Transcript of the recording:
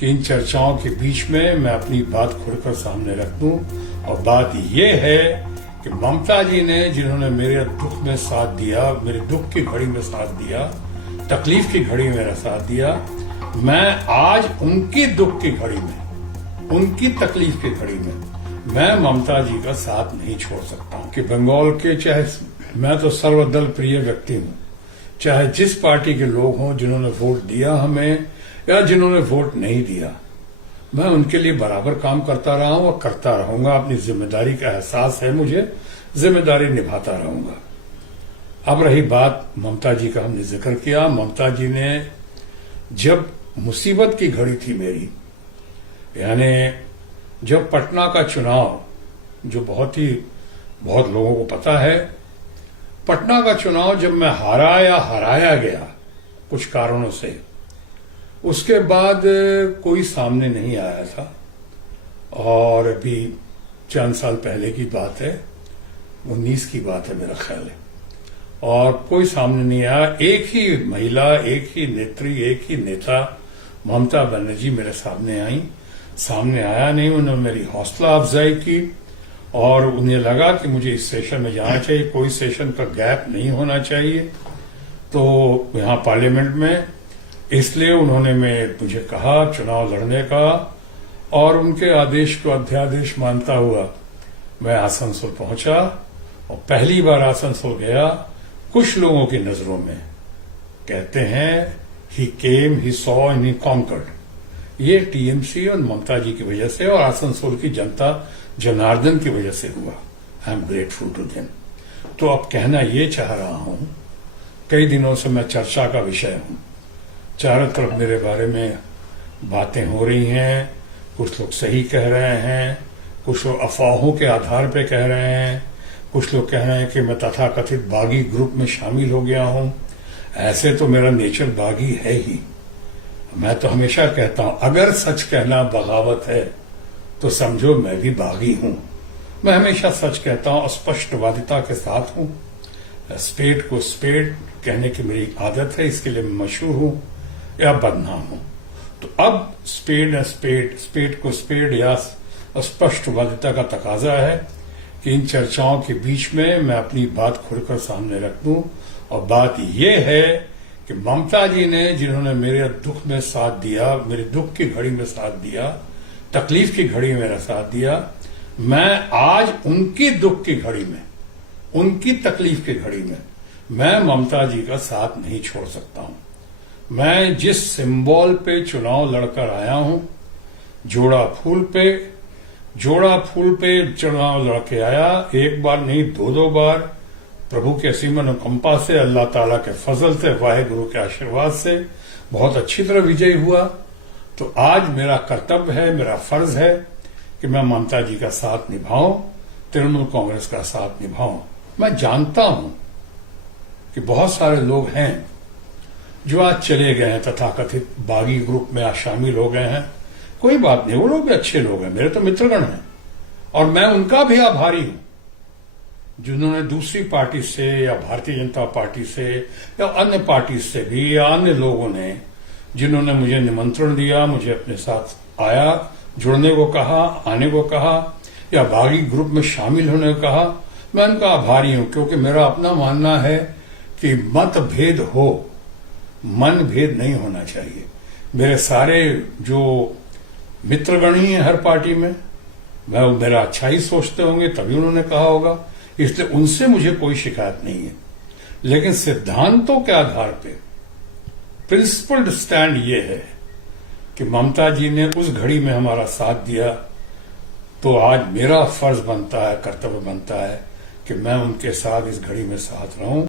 कि इन चर्चाओं के बीच में मैं अपनी बात खुलकर सामने रख दूं। और बात यह है कि ममता जी ने जिन्होंने मेरे दुख में साथ दिया, मेरे दुख की घड़ी में साथ दिया, तकलीफ की घड़ी में मेरा साथ दिया, मैं आज उनकी दुख की घड़ी में, उनकी तकलीफ की घड़ी में मैं ममता जी का साथ नहीं छोड़ सकता हूं। कि बंगाल के, चाहे मैं तो सर्वदल प्रिय व्यक्ति हूं, चाहे जिस पार्टी के लोग हों जिन्होंने वोट दिया हमें या जिन्होंने वोट नहीं दिया, मैं उनके लिए बराबर काम करता रहा हूं और करता रहूंगा। अपनी जिम्मेदारी का एहसास है मुझे, जिम्मेदारी निभाता रहूंगा। अब रही बात ममता जी का, हमने जिक्र किया। ममता जी ने जब मुसीबत की घड़ी थी मेरी, यानी जब पटना का चुनाव, जो बहुत लोगों को पता है, पटना का चुनाव जब मैं हराया गया कुछ कारणों से, उसके बाद कोई सामने नहीं आया था। और अभी चंद साल पहले की बात है, 19 की बात है मेरा ख्याल है, और कोई सामने नहीं आया। एक ही महिला, एक ही नेत्री, एक ही नेता ममता बनर्जी मेरे सामने आया नहीं। उन्होंने मेरी हौसला अफजाई की और उन्हें लगा कि मुझे इस सेशन में जाना चाहिए, कोई सेशन का गैप नहीं होना चाहिए। तो यहां पार्लियामेंट में इसलिए उन्होंने मुझे कहा चुनाव लड़ने का, और उनके आदेश को अध्यादेश मानता हुआ मैं आसनसोल पहुंचा। और पहली बार आसनसोल गया, कुछ लोगों की नजरों में कहते हैं he came, he saw and he conquered. ये टीएमसी और ममता जी की वजह से और आसनसोल की जनता जनार्दन की वजह से हुआ। I am grateful to them. तो अब कहना ये चाह रहा हूं, कई दिनों से मैं चर्चा का विषय हूं, चारों तरफ मेरे बारे में बातें हो रही हैं। कुछ लोग सही कह रहे हैं, कुछ लोग अफवाहों के आधार पर कह रहे हैं, कुछ लोग कह रहे हैं कि मैं तथाकथित बागी ग्रुप में शामिल हो गया हूं। ऐसे तो मेरा नेचर बागी है ही। मैं तो हमेशा कहता हूं, अगर सच कहना बगावत है तो समझो मैं भी बागी हूं। मैं हमेशा सच कहता हूं, स्पष्टवादिता के साथ हूं। स्पेड को स्पेड कहने की मेरी आदत है, इसके लिए मैं मशहूर हूं या बदनाम हूं। तो अब स्पेड को स्पेड या स्पष्टवादिता का तकाजा है कि इन चर्चाओं के बीच में मैं अपनी बात खुलकर सामने रख दूं। और बात यह है कि ममता जी ने जिन्होंने मेरे दुख में साथ दिया, मेरे दुख की घड़ी में साथ दिया, तकलीफ की घड़ी में मेरा साथ दिया, मैं आज उनकी दुख की घड़ी में, उनकी तकलीफ की घड़ी में मैं ममता जी का साथ नहीं छोड़ सकता हूं। मैं जिस सिंबल पे चुनाव लड़कर आया हूं, जोड़ा फूल पे चुनाव लड़के आया, एक बार नहीं दो बार, प्रभु के असीम अनुकंपा से, अल्लाह ताला के फजल से, वाहिगुरु के आशीर्वाद से बहुत अच्छी तरह विजयी हुआ। तो आज मेरा कर्तव्य है, मेरा फर्ज है कि मैं ममता जी का साथ निभाऊं, तृणमूल कांग्रेस का साथ निभाऊं। मैं जानता हूं कि बहुत सारे लोग हैं जो आज चले गए हैं, तथाकथित बागी ग्रुप में आज शामिल हो गए हैं। कोई बात नहीं, वो लोग भी अच्छे लोग हैं, मेरे तो मित्रगण हैं, और मैं उनका भी आभारी हूं जिन्होंने दूसरी पार्टी से या भारतीय जनता पार्टी से या अन्य पार्टी से भी या अन्य लोगों ने जिन्होंने मुझे निमंत्रण दिया, मुझे अपने साथ जुड़ने को कहा, आने को कहा, या बागी ग्रुप में शामिल होने को कहा। मैं उनका आभारी हूं, क्योंकि मेरा अपना मानना है कि मतभेद हो, मन भेद नहीं होना चाहिए। मेरे सारे जो मित्रगण ही हैं हर पार्टी में, वह मेरा अच्छा ही सोचते होंगे, तभी उन्होंने कहा होगा, इसलिए उनसे मुझे कोई शिकायत नहीं है। लेकिन सिद्धांतों के आधार पे प्रिंसिपल्ड स्टैंड ये है कि ममता जी ने उस घड़ी में हमारा साथ दिया, तो आज मेरा फर्ज बनता है, कर्तव्य बनता है कि मैं उनके साथ इस घड़ी में साथ रहूं।